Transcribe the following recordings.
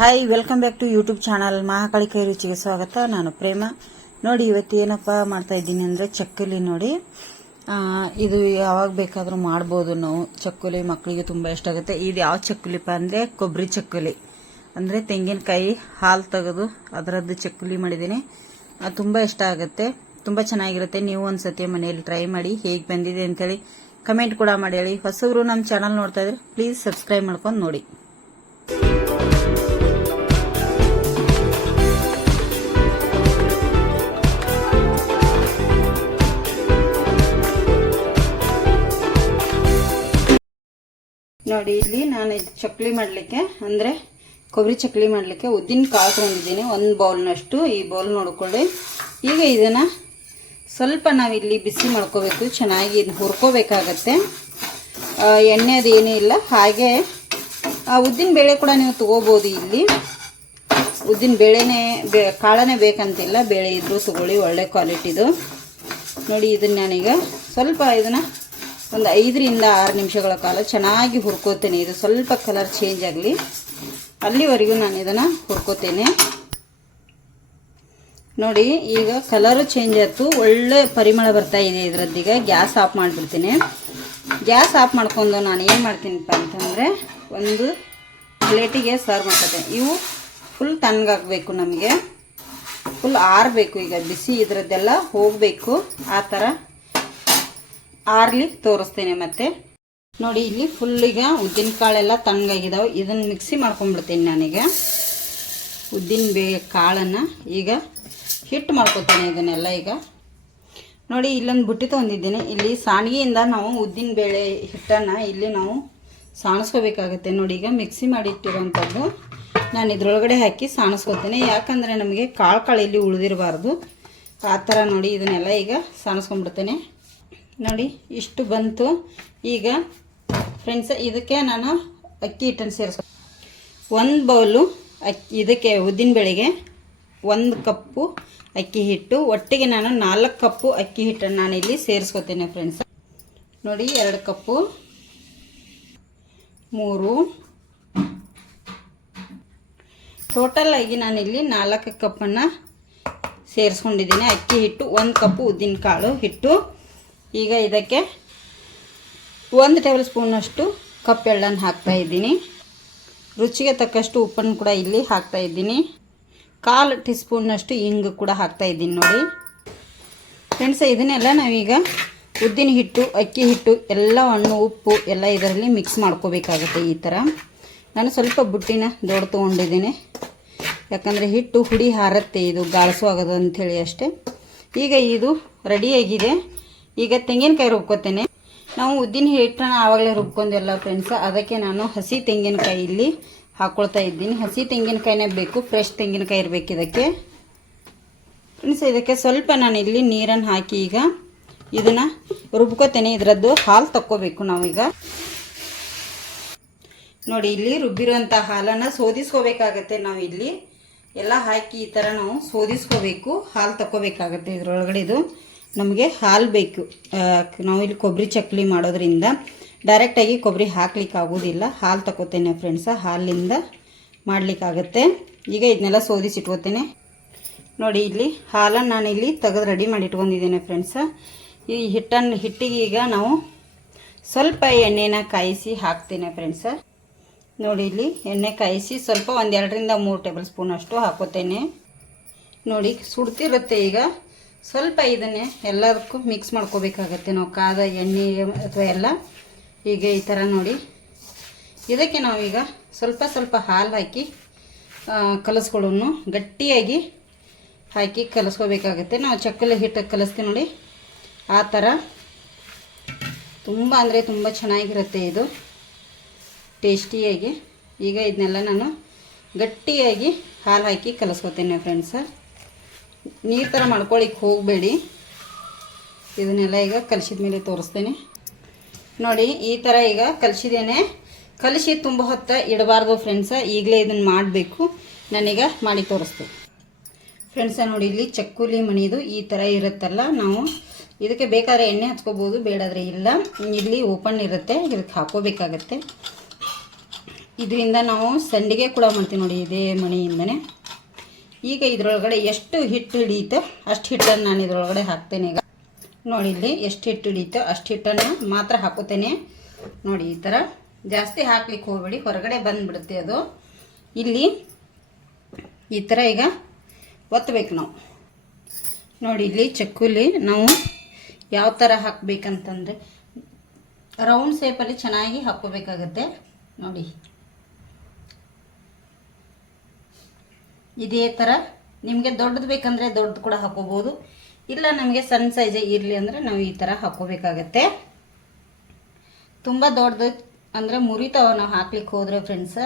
Hi, welcome back to YouTube channel Mahakali ಕೈ ರುಚಿಗೆ ಸ್ವಾಗತ. ನಾನು ಪ್ರೇಮ. ನೋಡಿ, ಇವತ್ತು ಏನಪ್ಪ ಮಾಡ್ತಾ ಇದ್ದೀನಿ ಅಂದರೆ ಚಕ್ಕಲಿ. ನೋಡಿ, ಇದು ಯಾವಾಗ ಬೇಕಾದರೂ ಮಾಡ್ಬೋದು ನಾವು. ಚಕ್ಕಲಿ ಮಕ್ಕಳಿಗೆ ತುಂಬ ಇಷ್ಟ ಆಗುತ್ತೆ. ಇದು ಯಾವ ಚಕ್ಕಲಿಪ್ಪ ಅಂದರೆ ಕೊಬ್ಬರಿ ಚಕ್ಕಲಿ, ಅಂದರೆ ತೆಂಗಿನಕಾಯಿ ಹಾಲು ತೆಗೆದು ಅದರದ್ದು ಚಕ್ಕಲಿ ಮಾಡಿದ್ದೀನಿ. ತುಂಬ ಇಷ್ಟ ಆಗುತ್ತೆ, ತುಂಬ ಚೆನ್ನಾಗಿರುತ್ತೆ. ನೀವು ಒಂದ್ಸತಿ ಮನೆಯಲ್ಲಿ ಟ್ರೈ ಮಾಡಿ, ಹೇಗೆ ಬಂದಿದೆ ಅಂತೇಳಿ ಕಮೆಂಟ್ ಕೂಡ ಮಾಡಿ ಹೇಳಿ. ಹೊಸಬ್ರು ನಮ್ಮ ಚಾನಲ್ ನೋಡ್ತಾ ಇದ್ರೆ ಪ್ಲೀಸ್ ಸಬ್ಸ್ಕ್ರೈಬ್ ಮಾಡ್ಕೊಂಡು ನೋಡಿ. ನೋಡಿ, ಇಲ್ಲಿ ನಾನು ಚಕ್ಲಿ ಮಾಡಲಿಕ್ಕೆ ಅಂದರೆ ಕೊಬ್ಬರಿ ಚಕ್ಲಿ ಮಾಡಲಿಕ್ಕೆ ಉದ್ದಿನ ಕಾಳು ತೊಗೊಂಡಿದ್ದೀನಿ, ಒಂದು ಬೌಲ್ನಷ್ಟು. ಈ ಬೌಲ್ ನೋಡ್ಕೊಳ್ಳಿ. ಈಗ ಇದನ್ನು ಸ್ವಲ್ಪ ನಾವಿಲ್ಲಿ ಬಿಸಿ ಮಾಡ್ಕೋಬೇಕು, ಚೆನ್ನಾಗಿ ಇದನ್ನ ಹುರ್ಕೋಬೇಕಾಗತ್ತೆ. ಎಣ್ಣೆ ಅದು ಏನೂ ಇಲ್ಲ. ಹಾಗೆ ಉದ್ದಿನ ಬೇಳೆ ಕೂಡ ನೀವು ತೊಗೋಬೋದು. ಇಲ್ಲಿ ಉದ್ದಿನ ಬೇಳೆನೇ ಕಾಳನೇ ಬೇಕಂತಿಲ್ಲ, ಬೇಳೆ ಇದ್ದರೂ ತೊಗೊಳ್ಳಿ, ಒಳ್ಳೆ ಕ್ವಾಲಿಟಿದು. ನೋಡಿ, ಇದನ್ನು ನಾನೀಗ ಸ್ವಲ್ಪ ಇದನ್ನು ಒಂದು 5 ರಿಂದ 6 ನಿಮಿಷಗಳ ಕಾಲ ಚೆನ್ನಾಗಿ ಹುರ್ಕೋತೇನೆ. ಇದು ಸ್ವಲ್ಪ ಕಲರ್ ಚೇಂಜ್ ಆಗಲಿ, ಅಲ್ಲಿವರೆಗೂ ನಾನು ಇದನ್ನು ಹುರ್ಕೋತೇನೆ. ನೋಡಿ, ಈಗ ಕಲರು ಚೇಂಜ್ ಆಯಿತು, ಒಳ್ಳೆ ಪರಿಮಳ ಬರ್ತಾ ಇದೆ ಇದರದ್ದೀಗ. ಗ್ಯಾಸ್ ಆಫ್ ಮಾಡಿಬಿಡ್ತೀನಿ. ಗ್ಯಾಸ್ ಆಫ್ ಮಾಡ್ಕೊಂಡು ನಾನು ಏನು ಮಾಡ್ತೀನಪ್ಪ ಅಂತಂದರೆ ಒಂದು ಪ್ಲೇಟಿಗೆ ಸರ್ವ್ ಮಾಡ್ಕೊತೇನೆ. ಇವು ಫುಲ್ ತಣ್ಣಗಾಗಬೇಕು, ನಮಗೆ ಫುಲ್ ಆರಬೇಕು. ಈಗ ಬಿಸಿ ಇದರದ್ದೆಲ್ಲ ಹೋಗಬೇಕು, ಆ ಥರ ಆರ್ಲಿ ತೋರಿಸ್ತೇನೆ. ಮತ್ತೆ ನೋಡಿ, ಇಲ್ಲಿ ಫುಲ್ ಈಗ ಉದ್ದಿನ ಕಾಳೆಲ್ಲ ತಣ್ಣಗಾಗಿದ್ದಾವೆ. ಇದನ್ನು ಮಿಕ್ಸಿ ಮಾಡ್ಕೊಂಡ್ಬಿಡ್ತೀನಿ ನಾನೀಗ. ಉದ್ದಿನ ಕಾಳನ್ನು ಈಗ ಹಿಟ್ಟು ಮಾಡ್ಕೊತೇನೆ ಇದನ್ನೆಲ್ಲ. ಈಗ ನೋಡಿ, ಇಲ್ಲೊಂದು ಬುಟ್ಟಿ ತೊಗೊಂಡಿದ್ದೀನಿ. ಇಲ್ಲಿ ಸಾಣಿಗೆಯಿಂದ ನಾವು ಉದ್ದಿನ ಬೇಳೆ ಹಿಟ್ಟನ್ನು ಇಲ್ಲಿ ನಾವು ಸಾಣಿಸ್ಕೋಬೇಕಾಗತ್ತೆ. ನೋಡಿ, ಈಗ ಮಿಕ್ಸಿ ಮಾಡಿಟ್ಟಿರೋವಂಥದ್ದು ನಾನು ಇದರೊಳಗಡೆ ಹಾಕಿ ಸಾಣಿಸ್ಕೋತೇನೆ. ಯಾಕಂದರೆ ನಮಗೆ ಕಾಳು ಇಲ್ಲಿ ಉಳಿದಿರಬಾರ್ದು, ಆ ಥರ. ನೋಡಿ, ಇದನ್ನೆಲ್ಲ ಈಗ ಸಾಣಿಸ್ಕೊಂಡ್ಬಿಡ್ತೇನೆ. ನೋಡಿ, ಇಷ್ಟು ಬಂತು. ಈಗ ಫ್ರೆಂಡ್ಸ್, ಇದಕ್ಕೆ ನಾನು ಅಕ್ಕಿ ಹಿಟ್ಟನ್ನು ಸೇರಿಸ್ಕೊ. 1 ಬೌಲು ಅಕ್ಕಿ, ಇದಕ್ಕೆ ಉದ್ದಿನಬೇಳೆಗೆ 1 ಕಪ್ಪು ಅಕ್ಕಿ ಹಿಟ್ಟು. ಒಟ್ಟಿಗೆ ನಾನು 4 ಕಪ್ಪು ಅಕ್ಕಿ ಹಿಟ್ಟನ್ನು ನಾನಿಲ್ಲಿ ಸೇರಿಸ್ಕೊತೇನೆ ಫ್ರೆಂಡ್ಸ್. ನೋಡಿ, 2 ಕಪ್ಪು, 3, ಟೋಟಲ್ ಆಗಿ ನಾನಿಲ್ಲಿ 4 ಕಪ್ಪನ್ನು ಸೇರಿಸ್ಕೊಂಡಿದ್ದೀನಿ. ಅಕ್ಕಿ ಹಿಟ್ಟು, 1 ಕಪ್ಪು ಉದ್ದಿನ ಕಾಳು ಹಿಟ್ಟು. ಈಗ ಇದಕ್ಕೆ 1 ಟೇಬಲ್ ಸ್ಪೂನಷ್ಟು ಕಪ್ ಎಳ್ಳನ್ನು ಹಾಕ್ತಾಯಿದ್ದೀನಿ. ರುಚಿಗೆ ತಕ್ಕಷ್ಟು ಉಪ್ಪನ್ನು ಕೂಡ ಇಲ್ಲಿ ಹಾಕ್ತಾಯಿದ್ದೀನಿ. 1/4 ಟೀ ಸ್ಪೂನ್ನಷ್ಟು ಇಂಗು ಕೂಡ ಹಾಕ್ತಾಯಿದ್ದೀನಿ. ನೋಡಿ ಫ್ರೆಂಡ್ಸ್, ಇದನ್ನೆಲ್ಲ ನಾವೀಗ ಉದ್ದಿನ ಹಿಟ್ಟು, ಅಕ್ಕಿ ಹಿಟ್ಟು ಎಲ್ಲವನ್ನು, ಉಪ್ಪು ಎಲ್ಲ ಇದರಲ್ಲಿ ಮಿಕ್ಸ್ ಮಾಡ್ಕೋಬೇಕಾಗುತ್ತೆ. ಈ ಥರ ನಾನು ಸ್ವಲ್ಪ ಬುಟ್ಟಿನ ದೊಡ್ಡ ತೊಗೊಂಡಿದ್ದೀನಿ, ಯಾಕಂದರೆ ಹಿಟ್ಟು ಹುಡಿ ಹಾರತ್ತೆ, ಇದು ಗಾಳಿಸೋಗೋದು ಅಂಥೇಳಿ ಅಷ್ಟೇ. ಈಗ ಇದು ರೆಡಿಯಾಗಿದೆ. ಈಗ ತೆಂಗಿನಕಾಯಿ ರುಬ್ಕೋತೇನೆ. ನಾವು ಉದ್ದಿನ ಹಿಟ್ಟನ್ನು ಆವಾಗಲೇ ರುಬ್ಕೊಂಡೆಲ್ಲ ಫ್ರೆಂಡ್ಸ್, ಅದಕ್ಕೆ ನಾನು ಹಸಿ ತೆಂಗಿನಕಾಯಿ ಇಲ್ಲಿ ಹಾಕ್ಕೊಳ್ತಾ ಇದ್ದೀನಿ. ಹಸಿ ತೆಂಗಿನಕಾಯಿನೇ ಬೇಕು, ಫ್ರೆಶ್ ತೆಂಗಿನಕಾಯಿ ಇರಬೇಕು ಇದಕ್ಕೆ ಫ್ರೆಂಡ್ಸ್. ಇದಕ್ಕೆ ಸ್ವಲ್ಪ ನಾನು ಇಲ್ಲಿ ನೀರನ್ನು ಹಾಕಿ ಈಗ ಇದನ್ನು ರುಬ್ಕೋತೇನೆ. ಇದರದ್ದು ಹಾಲು ತಕ್ಕೋಬೇಕು ನಾವೀಗ. ನೋಡಿ, ಇಲ್ಲಿ ರುಬ್ಬಿರುವಂಥ ಹಾಲನ್ನು ಸೋದಿಸ್ಕೋಬೇಕಾಗತ್ತೆ. ನಾವು ಇಲ್ಲಿ ಎಲ್ಲ ಹಾಕಿ ಈ ಥರ ನಾವು ಸೋದಿಸ್ಕೋಬೇಕು, ಹಾಲು ತಕ್ಕೋಬೇಕಾಗತ್ತೆ. ಇದರೊಳಗಡೆದು ನಮಗೆ ಹಾಲು ಬೇಕು. ನಾವಿಲ್ಲಿ ಕೊಬ್ಬರಿ ಚಕ್ಲಿ ಮಾಡೋದ್ರಿಂದ ಡೈರೆಕ್ಟಾಗಿ ಕೊಬ್ಬರಿ ಹಾಕ್ಲಿಕ್ಕೆ ಆಗೋದಿಲ್ಲ, ಹಾಲು ತಗೋತೇನೆ ಫ್ರೆಂಡ್ಸ. ಹಾಲಿಂದ ಮಾಡಲಿಕ್ಕಾಗತ್ತೆ. ಈಗ ಇದನ್ನೆಲ್ಲ ಸೋದಿಸಿಟ್ಕೋತೇನೆ. ನೋಡಿ, ಇಲ್ಲಿ ಹಾಲನ್ನು ನಾನಿಲ್ಲಿ ತೆಗೆದು ರೆಡಿ ಮಾಡಿ ಇಟ್ಕೊಂಡಿದ್ದೇನೆ ಫ್ರೆಂಡ್ಸ. ಈ ಹಿಟ್ಟಿಗೆ ಈಗ ನಾವು ಸ್ವಲ್ಪ ಎಣ್ಣೆನ ಕಾಯಿಸಿ ಹಾಕ್ತೇನೆ ಫ್ರೆಂಡ್ಸ. ನೋಡಿ, ಇಲ್ಲಿ ಎಣ್ಣೆ ಕಾಯಿಸಿ ಸ್ವಲ್ಪ 1-2 ರಿಂದ 3 ಟೇಬಲ್ ಸ್ಪೂನ್ ಅಷ್ಟು ಹಾಕೋತೇನೆ. ನೋಡಿ, ಸುಡ್ತಿರುತ್ತೆ. ಈಗ ಸ್ವಲ್ಪ ಇದನ್ನೇ ಎಲ್ಲದಕ್ಕೂ ಮಿಕ್ಸ್ ಮಾಡ್ಕೋಬೇಕಾಗತ್ತೆ ನಾವು, ಕಾದ ಎಣ್ಣೆ ಅಥವಾ ಎಲ್ಲ. ಈಗ ಈ ಥರ ನೋಡಿ, ಇದಕ್ಕೆ ನಾವೀಗ ಸ್ವಲ್ಪ ಸ್ವಲ್ಪ ಹಾಲು ಹಾಕಿ ಕಲಿಸ್ಕೊಳ್ಳೋನು, ಗಟ್ಟಿಯಾಗಿ ಹಾಕಿ ಕಲಿಸ್ಕೋಬೇಕಾಗತ್ತೆ. ನಾವು ಚಕ್ಕಲಿ ಹಿಟ್ಟು ಕಲಿಸ್ತೀವಿ ನೋಡಿ, ಆ ಥರ. ತುಂಬ ಅಂದರೆ ತುಂಬ ಚೆನ್ನಾಗಿರುತ್ತೆ ಇದು, ಟೇಸ್ಟಿಯಾಗಿ. ಈಗ ಇದನ್ನೆಲ್ಲ ನಾನು ಗಟ್ಟಿಯಾಗಿ ಹಾಲು ಹಾಕಿ ಕಲಿಸ್ಕೋತೇನೆ ಫ್ರೆಂಡ್ಸ. ನೀರು ಥರ ಮಾಡ್ಕೊಳ್ಳಿಕ್ಕೆ ಹೋಗಬೇಡಿ. ಇದನ್ನೆಲ್ಲ ಈಗ ಕಲಿಸಿದ ಮೇಲೆ ತೋರಿಸ್ತೇನೆ. ನೋಡಿ, ಈ ಥರ ಈಗ ಕಲಿಸಿದ್ದೇನೆ. ಕಲಿಸಿ ತುಂಬ ಹೊತ್ತು ಇಡಬಾರ್ದು ಫ್ರೆಂಡ್ಸ, ಈಗಲೇ ಇದನ್ನು ಮಾಡಬೇಕು. ನಾನೀಗ ಮಾಡಿ ತೋರಿಸ್ತೇನೆ ಫ್ರೆಂಡ್ಸ. ನೋಡಿ, ಇಲ್ಲಿ ಚಕ್ಕುಲಿ ಮಣಿದು ಈ ಥರ ಇರುತ್ತಲ್ಲ, ನಾವು ಇದಕ್ಕೆ ಬೇಕಾದರೆ ಎಣ್ಣೆ ಹಚ್ಕೋಬೋದು, ಬೇಡಾದರೆ ಇಲ್ಲ. ಇಲ್ಲಿ ಓಪನ್ ಇರುತ್ತೆ, ಇದಕ್ಕೆ ಹಾಕೋಬೇಕಾಗತ್ತೆ. ಇದರಿಂದ ನಾವು ಸಂಡಿಗೆ ಕೂಡ ಮಾಡ್ತೀವಿ ನೋಡಿ, ಇದೇ ಮಣಿಯಿಂದನೇ. ಈಗ ಇದರೊಳಗಡೆ ಎಷ್ಟು ಹಿಟ್ಟು ಹಿಡಿಯುತ್ತೋ ಅಷ್ಟು ಹಿಟ್ಟನ್ನು ನಾನು ಇದರೊಳಗಡೆ ಹಾಕ್ತೇನೆ. ಈಗ ನೋಡಿ, ಇಲ್ಲಿ ಎಷ್ಟು ಹಿಟ್ಟು ಹಿಡಿಯುತ್ತೋ ಅಷ್ಟು ಹಿಟ್ಟನ್ನು ಮಾತ್ರ ಹಾಕುತ್ತೇನೆ. ನೋಡಿ, ಈ ಥರ ಜಾಸ್ತಿ ಹಾಕ್ಲಿಕ್ಕೆ ಹೋಗಬೇಡಿ, ಹೊರಗಡೆ ಬಂದುಬಿಡುತ್ತೆ ಅದು. ಇಲ್ಲಿ ಈ ಥರ ಈಗ ಒತ್ತಬೇಕು ನಾವು. ನೋಡಿ, ಇಲ್ಲಿ ಚಕ್ಕುಲಿ ನಾವು ಯಾವ ಥರ ಹಾಕಬೇಕಂತಂದರೆ ರೌಂಡ್ ಶೇಪಲ್ಲಿ ಚೆನ್ನಾಗಿ ಹಾಕ್ಕೋಬೇಕಾಗತ್ತೆ. ನೋಡಿ, ಇದೇ ಥರ ನಿಮಗೆ ದೊಡ್ಡದು ಬೇಕಂದರೆ ದೊಡ್ಡದು ಕೂಡ ಹಾಕೋಬೋದು, ಇಲ್ಲ ನಮಗೆ ಸಣ್ಣ ಸೈಜೇ ಇರಲಿ ಅಂದರೆ ನಾವು ಈ ಥರ ಹಾಕ್ಕೋಬೇಕಾಗತ್ತೆ. ತುಂಬ ದೊಡ್ಡದು ಅಂದರೆ ಮುರಿತಾವ ನಾವು ಹಾಕ್ಲಿಕ್ಕೆ ಹೋದರೆ ಫ್ರೆಂಡ್ಸ.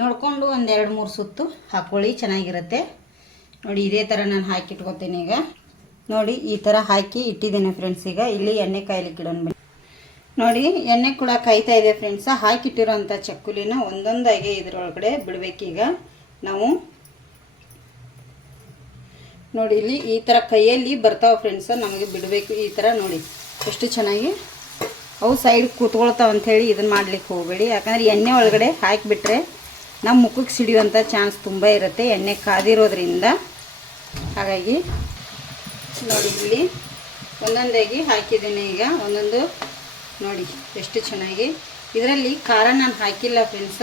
ನೋಡಿಕೊಂಡು ಒಂದು 2-3 ಸುತ್ತು ಹಾಕ್ಕೊಳ್ಳಿ, ಚೆನ್ನಾಗಿರುತ್ತೆ. ನೋಡಿ, ಇದೇ ಥರ ನಾನು ಹಾಕಿಟ್ಕೊತೀನಿ. ಈಗ ನೋಡಿ, ಈ ಥರ ಹಾಕಿ ಇಟ್ಟಿದ್ದೇನೆ ಫ್ರೆಂಡ್ಸ್. ಈಗ ಇಲ್ಲಿ ಎಣ್ಣೆ ಕಾಯ್ಲಿಕ್ಕೆ ಇಡೋಣ. ನೋಡಿ, ಎಣ್ಣೆ ಕೂಡ ಕಾಯ್ತಾ ಇದೆ ಫ್ರೆಂಡ್ಸ. ಹಾಕಿಟ್ಟಿರೋಂಥ ಚಕ್ಕುಲಿನ ಒಂದೊಂದಾಗಿ ಇದರೊಳಗಡೆ ಬಿಡಬೇಕೀಗ ನಾವು. ನೋಡಿ, ಇಲ್ಲಿ ಈ ಥರ ಕೈಯಲ್ಲಿ ಬರ್ತಾವೆ ಫ್ರೆಂಡ್ಸ, ನಮಗೆ ಬಿಡಬೇಕು ಈ ಥರ. ನೋಡಿ ಎಷ್ಟು ಚೆನ್ನಾಗಿ ಅವು ಸೈಡ್ ಕೂತ್ಕೊಳ್ತಾವೆ ಅಂಥೇಳಿ ಇದನ್ನು ಮಾಡ್ಲಿಕ್ಕೆ ಹೋಗಬೇಡಿ, ಯಾಕಂದರೆ ಎಣ್ಣೆ ಒಳಗಡೆ ಹಾಕಿಬಿಟ್ರೆ ನಮ್ಮ ಮುಖಕ್ಕೆ ಸಿಡಿಯುವಂಥ ಚಾನ್ಸ್ ತುಂಬ ಇರುತ್ತೆ, ಎಣ್ಣೆ ಕಾದಿರೋದ್ರಿಂದ. ಹಾಗಾಗಿ ನೋಡಿ, ಇಲ್ಲಿ ಒಂದೊಂದಾಗಿ ಹಾಕಿದ್ದೀನಿ ಈಗ ಒಂದೊಂದು. ನೋಡಿ ಎಷ್ಟು ಚೆನ್ನಾಗಿ. ಇದರಲ್ಲಿ ಖಾರ ನಾನು ಹಾಕಿಲ್ಲ ಫ್ರೆಂಡ್ಸ,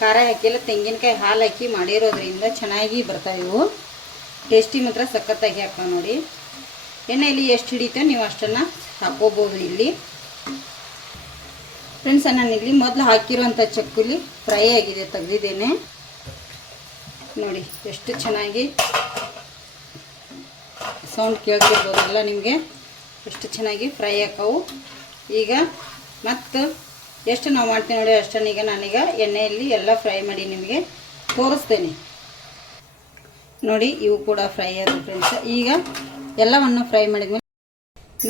ಖಾರ ಹಾಕಿಲ್ಲ, ತೆಂಗಿನಕಾಯಿ ಹಾಲು ಹಾಕಿ ಮಾಡಿರೋದ್ರಿಂದ ಚೆನ್ನಾಗಿ ಬರ್ತಾವೆ ಇವು. ಟೇಸ್ಟಿ ಮಾತ್ರ ಸಖತ್ತಾಗಿ ಹಾಕೋ. ನೋಡಿ, ಎಣ್ಣೆಯಲ್ಲಿ ಎಷ್ಟು ಹಿಡಿತೋ ನೀವು ಅಷ್ಟನ್ನು ಹಾಕೋಬೋದು ಇಲ್ಲಿ ಫ್ರೆಂಡ್ಸ್. ನಾನು ಇಲ್ಲಿ ಮೊದಲು ಹಾಕಿರೋಂಥ ಚಕ್ಕುಲಿ ಫ್ರೈ ಆಗಿದೆ, ತೆಗೆದಿದ್ದೇನೆ. ನೋಡಿ ಎಷ್ಟು ಚೆನ್ನಾಗಿ ಸೌಂಡ್ ಕೇಳ್ತಿರ್ಬೋದಲ್ಲ ನಿಮಗೆ, ಎಷ್ಟು ಚೆನ್ನಾಗಿ ಫ್ರೈ ಹಾಕವು. ಈಗ ಮತ್ತು ಎಷ್ಟು ನಾವು ಮಾಡ್ತೀವಿ ನೋಡಿ ಅಷ್ಟನ್ನು ಈಗ ನಾನೀಗ ಎಣ್ಣೆಯಲ್ಲಿ ಎಲ್ಲ ಫ್ರೈ ಮಾಡಿ ನಿಮಗೆ ತೋರಿಸ್ತೇನೆ. ನೋಡಿ, ಇವು ಕೂಡ ಫ್ರೈ ಆದವು ಫ್ರೆಂಡ್ಸ್. ಈಗ ಎಲ್ಲವನ್ನು ಫ್ರೈ ಮಾಡಿದ್ಮೇಲೆ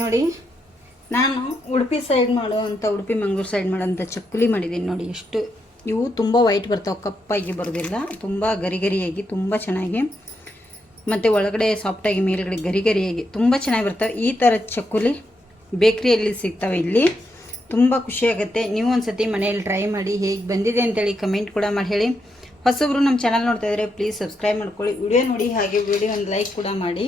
ನೋಡಿ, ನಾನು ಉಡುಪಿ ಸೈಡ್ ಮಾಡುವಂಥ, ಉಡುಪಿ ಮಂಗಳೂರು ಸೈಡ್ ಮಾಡೋಂಥ ಚಕ್ಕುಲಿ ಮಾಡಿದ್ದೀನಿ. ನೋಡಿ ಎಷ್ಟು ಇವು ತುಂಬ ವೈಟ್ ಬರ್ತಾವೆ, ಕಪ್ಪಾಗಿ ಬರೋದಿಲ್ಲ, ತುಂಬ ಗರಿಗರಿಯಾಗಿ ತುಂಬ ಚೆನ್ನಾಗಿ, ಮತ್ತು ಒಳಗಡೆ ಸಾಫ್ಟಾಗಿ ಮೇಲ್ಗಡೆ ಗರಿಗರಿಯಾಗಿ ತುಂಬ ಚೆನ್ನಾಗಿ ಬರ್ತವೆ. ಈ ಥರ ಚಕ್ಕುಲಿ ಬೇಕ್ರಿಯಲ್ಲಿ ಸಿಗ್ತವೆ ಇಲ್ಲಿ, ತುಂಬ ಖುಷಿಯಾಗುತ್ತೆ. ನೀವು ಒಂದು ಸತಿ ಮನೆಯಲ್ಲಿ ಟ್ರೈ ಮಾಡಿ, ಹೇಗೆ ಬಂದಿದೆ ಅಂತೇಳಿ ಕಮೆಂಟ್ ಕೂಡ ಮಾಡಿ ಹೇಳಿ. ಹೊಸಬ್ರು ನಮ್ಮ ಚಾನಲ್ ನೋಡ್ತಾ ಇದ್ದರೆ ಪ್ಲೀಸ್ ಸಬ್ಸ್ಕ್ರೈಬ್ ಮಾಡ್ಕೊಳ್ಳಿ, ವಿಡಿಯೋ ನೋಡಿ, ಹಾಗೆ ವಿಡಿಯೋ ಒಂದು ಲೈಕ್ ಕೂಡ ಮಾಡಿ.